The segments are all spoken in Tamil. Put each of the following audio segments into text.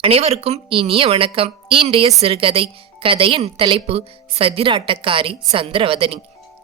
அனைவருக்கும் இனிய வணக்கம். இன்றைய சிறுகதை கதையின் தலைப்பு சதிராட்டக்காரி சந்திரவதனி.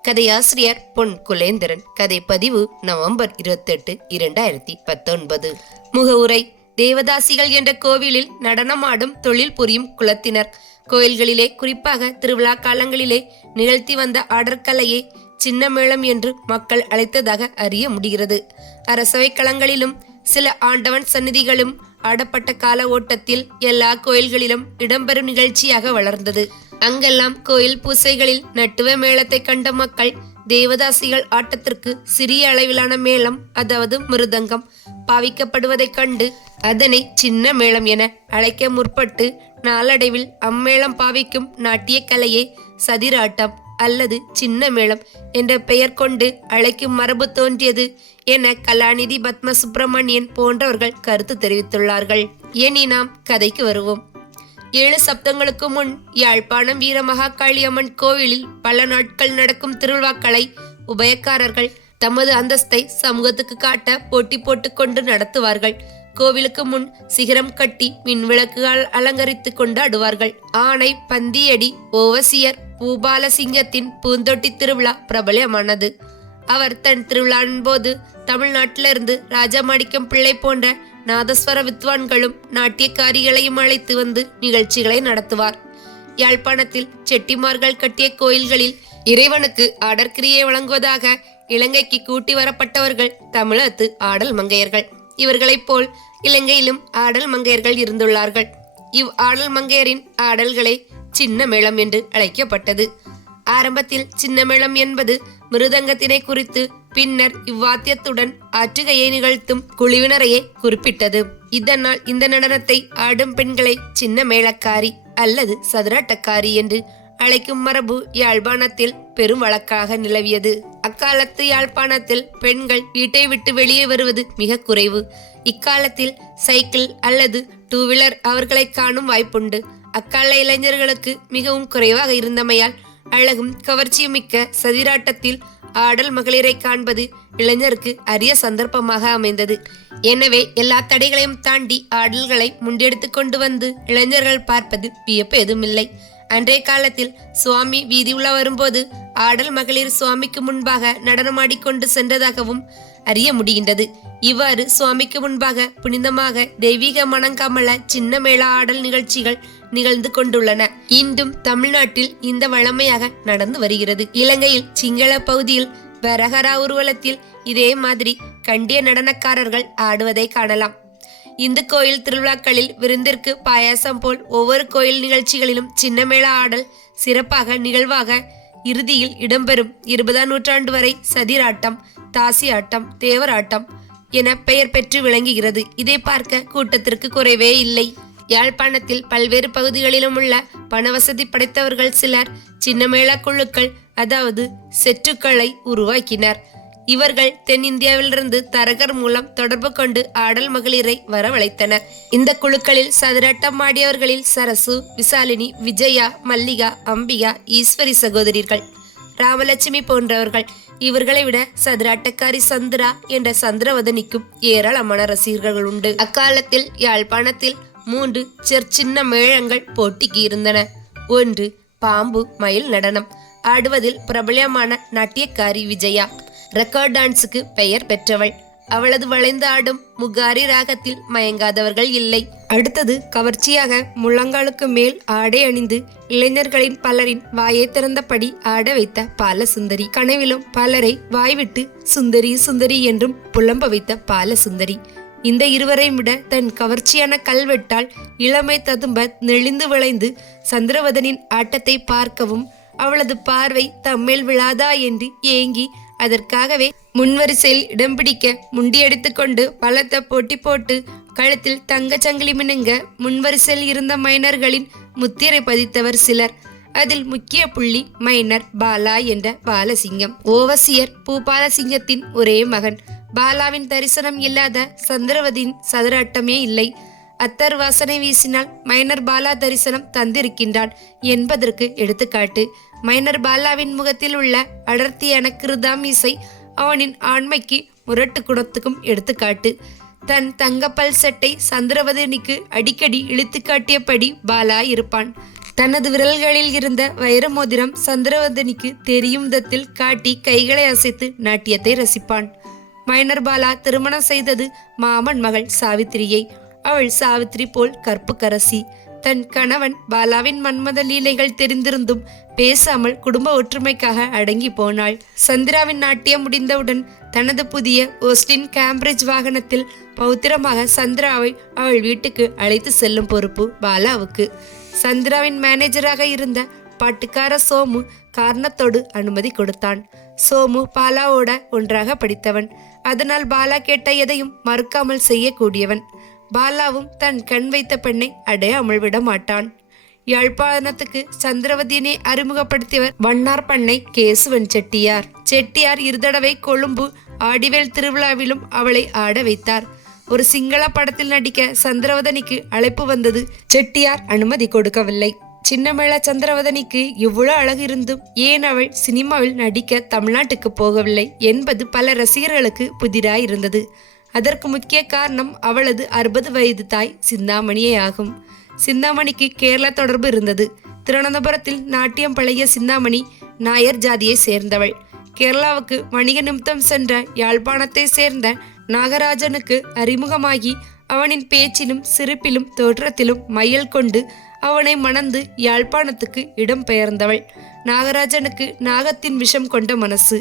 கதையாசிரியர் பொன் குலேந்திரன். கதை பதிவு நவம்பர் இருபத்தெட்டு இரண்டாயிரத்தி பத்தொன்பது. முகவுரை தேவதாசிகள் என்ற கோவிலில் நடனமாடும் தொழில் புரியும் குலத்தினர். கோயில்களிலே குறிப்பாக திருவிழா காலங்களிலே நிகழ்த்தி வந்த ஆடற்கலையை சின்ன மேளம் என்று மக்கள் அழைத்ததாக அறிய முடிகிறது. அரசவை களங்களிலும் சில ஆண்டவன் சந்நிதிகளும் ஆடப்பட்ட கால ஓட்டத்தில் எல்லா கோயில்களிலும் இடம்பெறும் நிகழ்ச்சியாக வளர்ந்தது. அங்கெல்லாம் கோயில் பூசைகளில் நட்டுவ மேளத்தை கண்ட மக்கள் தேவதாசிகள் ஆட்டத்திற்கு சிறிய அளவிலான மேளம் அதாவது மிருதங்கம் பாவிக்கப்படுவதைக் கண்டு அதனை சின்ன மேளம் என அழைக்க முற்பட்டு நாளடைவில் அம்மேளம் பாவிக்கும் நாட்டிய கலையை சதிராட்டம். அல்லது சின்ன மேளம் என்ற பெயர் கொண்டு அழைக்கும் மரபு தோன்றியது என கலாநிதி பத்ம சுப்பிரமணியன் போன்றவர்கள் கருத்து தெரிவித்துள்ளார்கள். இனி நாம் கதைக்கு வருவோம். ஏழு சப்தங்களுக்கு முன் யாழ்ப்பாணம் வீரமகாகாளியம்மன் கோவிலில் பல நாட்கள் நடக்கும் திருவிழாக்களை உபயக்காரர்கள் தமது அந்தஸ்தை சமூகத்துக்கு காட்ட போட்டி போட்டுக்கொண்டு நடத்துவார்கள். கோவிலுக்கு முன் சிகரம் கட்டி மின்விளக்குகள் அலங்கரித்து கொண்டாடுவார்கள். ஆணை பந்தியடி ஓவசியர் பூபாலசிங்கத்தின் பூந்தொட்டி திருவிழா பிரபலமானது. அவர் தன் திருவிழாவின் போது தமிழ்நாட்டிலிருந்து ராஜமாணிக்கம் பிள்ளை போன்ற நாதஸ்வர வித்வான்களும் நாட்டியக்காரிகளையும் அழைத்து வந்து நிகழ்ச்சிகளை நடத்துவார். யாழ்ப்பாணத்தில் செட்டிமார்கள் கட்டிய கோயில்களில் இறைவனுக்கு ஆடற்கிரியை வழங்குவதாக இலங்கைக்கு கூட்டி வரப்பட்டவர்கள் தமிழத்து ஆடல் மங்கையர்கள். இவர்களைப் போல் இலங்கையிலும் ஆடல் மங்கையர்கள் இருந்துள்ளார்கள். இவ் ஆடல் மங்கையரின் ஆடல்களை சின்ன மேளம் என்று அழைக்கப்பட்டது. ஆரம்பத்தில் சின்ன மேளம் என்பது மிருதங்கத்தினை குறித்து பின்னர் இவ்வாத்தியத்துடன் ஆற்றுகையை நிகழ்த்தும் குழுவினரையே குறிப்பிட்டது. இதனால் இந்த நடனத்தை ஆடும் பெண்களை சின்ன மேளக்காரி அல்லது சதுராட்டக்காரி என்று அழைக்கும் மரபு யாழ்ப்பாணத்தில் பெரும் வழக்காக நிலவியது. அக்காலத்து யாழ்ப்பாணத்தில் பெண்கள் வீட்டை விட்டு வெளியே வருவது மிக குறைவு. இக்காலத்தில் சைக்கிள் அல்லது டூ வீலர் அவர்களை காணும் வாய்ப்புண்டு. அக்கால இளைஞர்களுக்கு மிகவும் குறைவாக இருந்தமையால் அழகும் கவர்ச்சியுமிக்க சதிராட்டத்தில் ஆடல் மகளிரை காண்பது இளைஞருக்கு அரிய சந்தர்ப்பமாக அமைந்தது. எனவே எல்லா தடைகளையும் தாண்டி ஆடல்களை முன்னெடுத்து கொண்டு வந்து இளைஞர்கள் பார்ப்பது வியப்பு எதுவுமில்லை அன்றைய காலத்தில் சுவாமி வீதி உலா வரும்போது ஆடல் மகளிர் சுவாமிக்கு முன்பாக நடனமாடிக்கொண்டு சென்றதாகவும் அறிய முடிகின்றது. இவ்வாறு சுவாமிக்கு முன்பாக புனிதமாக தெய்வீக மணங்கமல சின்ன மேள ஆடல் நிகழ்ச்சிகள் நிகழ்ந்து கொண்டுள்ளன. இன்றும் தமிழ்நாட்டில் இந்த வழமையாக நடந்து வருகிறது. இலங்கையில் சிங்கள பகுதியில் வரகரா ஊர்வலத்தில் இதே மாதிரி கண்டிய நடனக்காரர்கள் ஆடுவதை காணலாம். இந்து கோயில் திருவிழாக்களில் விருந்திற்கு பாயாசம் போல் ஒவ்வொரு கோயில் நிகழ்ச்சிகளிலும் சின்னமேள ஆடல் சிறப்பாக நிகழ்வாக இறுதியில் இடம்பெறும் இருபதாம் நூற்றாண்டு வரை சதிராட்டம் தாசி ஆட்டம் தேவராட்டம் என பெயர் பெற்று விளங்குகிறது. இதை பார்க்க கூட்டத்திற்கு குறைவே இல்லை. யாழ்ப்பாணத்தில் பல்வேறு பகுதிகளிலும் உள்ள பணவசதி படைத்தவர்கள் சிலர் சின்னமேள குழுக்கள் அதாவது செற்றுக்களை உருவாக்கினர். இவர்கள் தென்னிந்தியாவிலிருந்து தரகர் மூலம் தொடர்பு கொண்டு ஆடல் மகளிரை வரவழைத்தனர். இந்த குழுக்களில் சதுராட்டம் ஆடியவர்களில் சரசு விசாலினி விஜயா மல்லிகா அம்பிகா ஈஸ்வரி சகோதரிகள் ராமலட்சுமி போன்றவர்கள். இவர்களை விட சதுராட்டக்காரி சந்திரா என்ற சந்திரவதனிக்கும் ஏராளமான ரசிகர்கள் உண்டு. அக்காலத்தில் யாழ்ப்பாணத்தில் மூன்று சின்ன மேளங்கள் போட்டிக்கு இருந்தன. ஒன்று பாம்பு மயில் நடனம். ஆடுவதில் பிரபலமான நாட்டியக்காரி விஜயா. ரெக்கார்ட் டான்ஸுக்கு பெயர் பெற்றவள். அவளது வளைந்து ஆடும் முகாரி ராகத்தில் மயங்காதவர்கள் இல்லை. அடுத்தது கவர்ச்சியாக முழங்காலுக்கு மேல் ஆடை அணிந்து இளைஞர்களின் பலரின் வாயை திறந்தபடி ஆட வைத்த பாலசுந்தரி. கனவிலும் பலரை வாய்விட்டு சுந்தரி சுந்தரி என்றும் புலம்ப வைத்த பாலசுந்தரி. இந்த இருவரையும் விட தன் கவர்ச்சியான கல்வெட்டால் இளமை ததும்ப நெளிந்து விளைந்து சந்திரவதனின் ஆட்டத்தை பார்க்கவும் அவளது பார்வை தம்மேல் விழாதா என்று ஏங்கி அதற்காகவே முன்வரிசையில் இடம் பிடிக்க முண்டியடித்து கொண்டு பலத்த போட்டி போட்டு கழுத்தில் தங்கச்சங்கிலி மினுங்க முன்வரிசையில் இருந்த மைனர்களின் முத்திரை பதித்தவர் சிலர். அதில் முக்கிய புள்ளி மைனர் பாலா என்ற பாலசிங்கம். ஓவசியர் பூபாலசிங்கத்தின் ஒரே மகன். பாலாவின் தரிசனம் இல்லாத சந்திரவதியின் சதுராட்டமே இல்லை. அத்தர் வாசனை வீசினால் மைனர் பாலா தரிசனம் தந்திருக்கின்றான் என்பதற்கு எடுத்துக்காட்டு. மைனர் பாலாவின் முகத்தில் உள்ள அடர்த்தியான கிருதாம் இசை அவனின் ஆண்மைக்கு முரட்டு குணத்துக்கும் எடுத்துக்காட்டு. தன் தங்கப்பல் சட்டை சந்திரவதனிக்கு அடிக்கடி இழுத்து காட்டியபடி பாலா இருப்பான் தனது விரல்களில் இருந்த வைர மோதிரம் சந்திரவதனிக்கு தெரியும் விதத்தில் காட்டி கைகளை அசைத்து நாட்டியத்தை ரசிப்பான். மைனர் பாலா திருமணம் செய்தது மாமன் மகள் சாவித்திரியை. அவள் சாவித்திரி போல் கற்புக்கரசி. தன் கணவன் பாலாவின் மன்மத லீலைகள் தெரிந்திருந்தும் பேசாமல் குடும்ப ஒற்றுமைக்காக அடங்கி போனாள். சந்திராவின் நாட்டியம் முடிந்தவுடன் தனது புதிய ஓஸ்டின் கேம்பிரிட்ஜ் வாகனத்தில் பௌத்திரமாக சந்திராவை அவள் வீட்டுக்கு அழைத்து செல்லும் பொறுப்பு பாலாவுக்கு. சந்திராவின் மேனேஜராக இருந்த பாட்டுக்கார சோமு காரணத்தோடு அனுமதி கொடுத்தான். சோமு பாலாவோட ஒன்றாக படித்தவன். அதனால் பாலா கேட்ட எதையும் மறுக்காமல் செய்யக்கூடியவன். பாலாவும் தன் கண் வைத்த பெண்ணை அடையாமல் விட மாட்டான். யாழ்ப்பாணத்துக்கு சந்திரவதியினை அறிமுகப்படுத்தியவர் வண்ணார் பண்ணை கேசுவன் செட்டியார். செட்டியார் இருதடவை கொழும்பு ஆடிவேல் திருவிழாவிலும் அவளை ஆட வைத்தார். ஒரு சிங்கள படத்தில் நடிக்க சந்திரவதனிக்கு அழைப்பு வந்தது. செட்டியார் அனுமதி கொடுக்கவில்லை. சின்னமேள சந்திரவதனிக்கு இவ்வளவு அழகு இருந்தும் ஏன் அவள் சினிமாவில் நடிக்க தமிழ்நாட்டுக்கு போகவில்லை என்பது பல ரசிகர்களுக்கு புதிராயிருந்தது. அதற்கு முக்கிய காரணம் அவளது அறுபது வயது தாய் சிந்தாமணியே ஆகும் சிந்தாமணிக்கு கேரள தொடர்பு இருந்தது. திருவனந்தபுரத்தில் நாட்டியம் பழகிய சிந்தாமணி நாயர் ஜாதியை சேர்ந்தவள். கேரளாவுக்கு வணிக நிமித்தம் சென்ற யாழ்ப்பாணத்தை சேர்ந்த நாகராஜனுக்கு அறிமுகமாகி அவனின் பேச்சிலும் சிரிப்பிலும் தோற்றத்திலும் மையல் கொண்டு அவனை மணந்து யாழ்ப்பாணத்துக்கு இடம் பெயர்ந்தவள் நாகராஜனுக்கு நாகத்தின் விஷம் கொண்ட மனசு.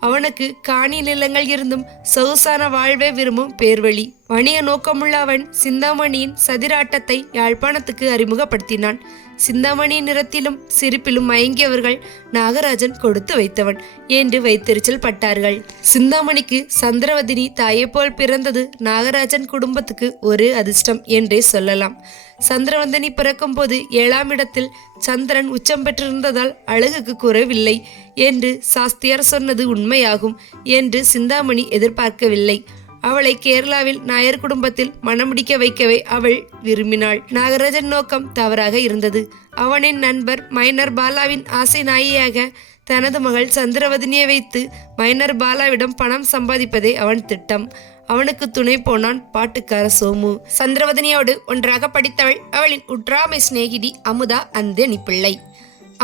அவனுக்கு காணி நிலங்கள் இருந்தும் சொகுசான வாழ்வே விரும்பும் பேர்வழி. வணிக நோக்கமுள்ள அவன் சிந்தாமணியின் சதிராட்டத்தை யாழ்ப்பாணத்துக்கு அறிமுகப்படுத்தினான். சிந்தாமணி நிறத்திலும் சிரிப்பிலும் மயங்கியவர்கள் நாகராஜன் கொடுத்து வைத்தவன் என்று வைத்தெரிச்சல் பட்டார்கள். சிந்தாமணிக்கு சந்திரவதினி தாயைப்போல் பிறந்தது நாகராஜன் குடும்பத்துக்கு ஒரு அதிர்ஷ்டம் என்றே சொல்லலாம். சந்திரவந்தனி பிறக்கும் போது ஏழாம் இடத்தில் சந்திரன் உச்சம் பெற்றிருந்ததால் அழகுக்கு குறைவில்லை என்று சாஸ்தியார் சொன்னது உண்மையாகும் என்று சிந்தாமணி எதிர்பார்க்கவில்லை. அவளை கேரளாவில் நாயர் குடும்பத்தில் மணமுடிக்க வைக்கவே அவள் விரும்பினாள். நாகராஜன் நோக்கம் தவறாக இருந்தது. அவனின் நண்பர் மைனர் பாலாவின் ஆசை நாயியாக தனது மகள் சந்திரவதினியை வைத்து மைனர் பாலாவிடம் பணம் சம்பாதிப்பதே அவன் திட்டம். அவனுக்கு துணை போனான் பாட்டுக்கார சோமு. சந்திரவதனியோடு ஒன்றாக படித்தவள் அவளின் உற்றாமை சிநேகிதி அமுதா அந்தனி பிள்ளை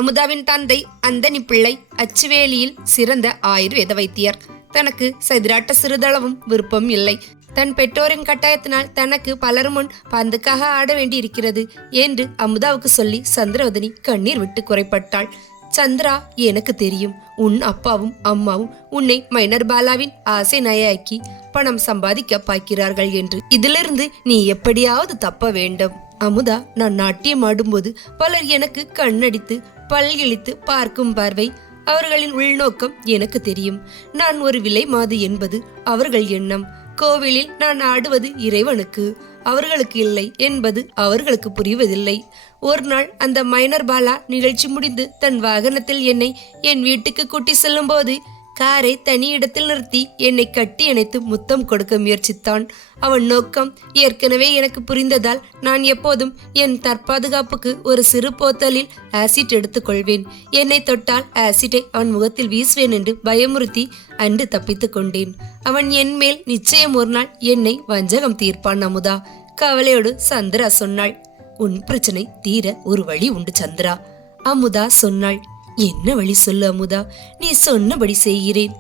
அமுதாவின் தந்தை அந்தனி பிள்ளை அச்சுவேலியில் சிறந்த ஆயுர்வேத வைத்தியர். தனக்கு சதிராட்ட சிறிதளவும் விருப்பம் இல்லை. தன் பெற்றோரின் கட்டாயத்தினால் தனக்கு பலர் முன் பந்துக்காக ஆட வேண்டியிருக்கிறது என்று அமுதாவுக்கு சொல்லி சந்திரவதனி கண்ணீர் விட்டு குறைப்பட்டாள் சந்திரா எனக்கு தெரியும். உன் அப்பாவும் அம்மாவும் உன்னை மைனர் பாலாவின் ஆசை நயாக்கி பணம் சம்பாதிக்க பார்க்கிறார்கள் என்று. இதிலிருந்து நீ எப்படியாவது தப்ப வேண்டும். அமுதா நான் நாட்டியம் ஆடும்போது பலர் எனக்கு கண்ணடித்து பல்கிழித்து பார்க்கும் பார்வை அவர்களின் உள்நோக்கம் எனக்கு தெரியும். நான் ஒரு விலை மாது என்பது அவர்கள் எண்ணம். கோவிலில் நான் ஆடுவது இறைவனுக்கு. அவர்களுக்கு இல்லை என்பது அவர்களுக்கு புரிவதில்லை. ஒரு நாள் அந்த மைனர் பாலா நிகழ்ச்சி முடிந்து தன் வாகனத்தில் என்னை என் வீட்டுக்கு கூட்டி செல்லும்போது காரை தனி இடத்தில் நிறுத்தி என்னை கட்டி அணைத்து முத்தம் கொடுக்க முயற்சித்தான். அவன் நோக்கம் ஏற்கனவே எனக்கு புரிந்ததால் நான் எப்போதும் என் தற்பாதுகாப்புக்கு ஒரு சிறு போத்தலில் ஆசிட் எடுத்துக்கொள்வேன். என்னை தொட்டால் ஆசிட்டை அவன் முகத்தில் வீசுவேன் என்று பயமுறுத்தி அன்று தப்பித்துக் கொண்டேன். அவன் என் மேல் நிச்சயம் ஒரு நாள் என்னை வஞ்சகம் தீர்ப்பான் அமுதா. கவலையோடு சந்திரா சொன்னாள் உன் பிரச்சனை தீர ஒரு வழி உண்டு சந்திரா. அமுதா சொன்னாள் என்ன வழி சொல்லு அமுதா? நீ சொன்னபடி செய்கிறேன்.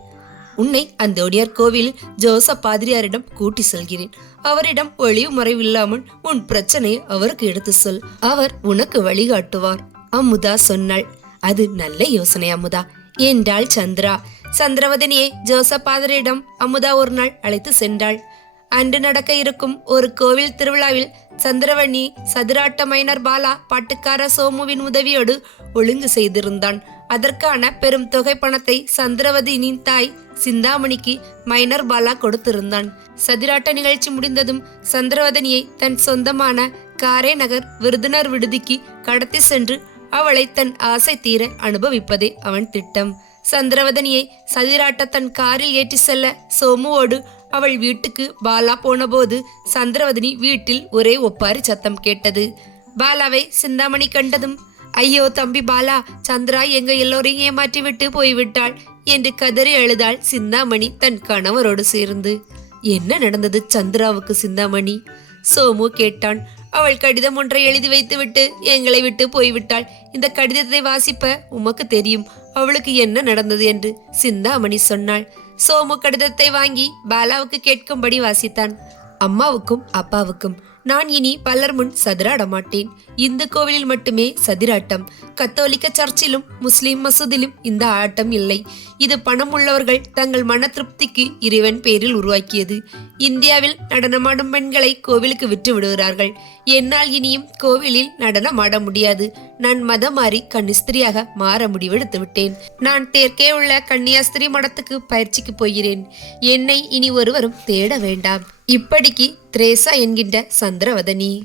உன்னை அந்த ஒடியார் கோவில் ஜோசப் பாதிரியாரிடம் கூட்டி செல்கிறேன். அவரிடம் ஒளிவு மறைவில்லாமல் உன் பிரச்சனையை அவருக்கு எடுத்து சொல். அவர் உனக்கு வழிகாட்டுவார் அமுதா சொன்னாள். அது நல்ல யோசனை அமுதா. என்றாள் சந்திரா. சந்திரவதனியை ஜோசப் பாதிரியிடம் அமுதா ஒரு நாள் அழைத்து சென்றாள். அன்று நடக்க இருக்கும் ஒரு கோவில் திருவிழாவில் சந்திரவணி சதுராட்ட மைனர் பாலா பாட்டுக்கார சோமுவின் உதவியோடு ஒழுங்கு செய்திருந்தான். அதற்கான பெரும் தொகை பணத்தை சந்திரவதியின் தாய் சிந்தாமணிக்கு மைனர் பாலா கொடுத்திருந்தான். சதிராட்ட நிகழ்ச்சி முடிந்ததும் சந்திரவதனியை தன் சொந்தமான காரே நகர் விருதுநர் விடுதிக்கு கடத்தி சென்று அவளை தன் ஆசை தீர அனுபவிப்பதே அவன் திட்டம். சந்திரவதனியை சதிராட்ட தன் காரில் ஏற்றி செல்ல சோமுவோடு அவள் வீட்டுக்கு பாலா போனபோது சந்திரவதனி வீட்டில் ஒரே ஒப்பாரி சத்தம் கேட்டது. பாலாவை சிந்தாமணி கண்டதும் ஐயோ தம்பி பாலா சந்திரா எங்க எல்லோரையும் ஏமாற்றி விட்டு போய்விட்டாள் என்று கதறி எழுதாள் சிந்தாமணி தன் கணவரோடு சேர்ந்து. என்ன நடந்தது சந்திராவுக்கு சிந்தாமணி? சோமு கேட்டான். அவள் கடிதம் ஒன்றை எழுதி வைத்துவிட்டு எங்களை விட்டு போய்விட்டாள். இந்த கடிதத்தை வாசிப்ப உமக்கு தெரியும். அவளுக்கு என்ன நடந்தது? என்று சிந்தாமணி சொன்னாள். சோமு கடிதத்தை வாங்கி பாலாவுக்கு கேட்கும்படி வாசித்தான். அம்மாவுக்கும் அப்பாவுக்கும் நான் இனி பலர் முன் சதுராட மாட்டேன் இந்து கோவிலில் மட்டுமே சதிராட்டம். கத்தோலிக்க சர்ச்சிலும் முஸ்லிம் மசூதிலும் இந்த ஆட்டம் இல்லை. இது பணம் உள்ளவர்கள் தங்கள் மன திருப்திக்கு இறைவன் பேரில் உருவாக்கியது. இந்தியாவில் நடனமாடும் பெண்களை கோவிலுக்கு விட்டு விடுகிறார்கள். என்னால் இனியும் கோவிலில் நடனமாட முடியாது. நான் மதம் மாறி கன்னிஸ்திரியாக மாற முடிவெடுத்து விட்டேன். நான் தெற்கே உள்ள கன்னியாஸ்திரி மடத்துக்கு பயிற்சிக்கு போகிறேன். என்னை இனி ஒருவரும் தேட வேண்டாம். இப்படிக்கு திரேசா என்கின்ற சந்திரவதனி.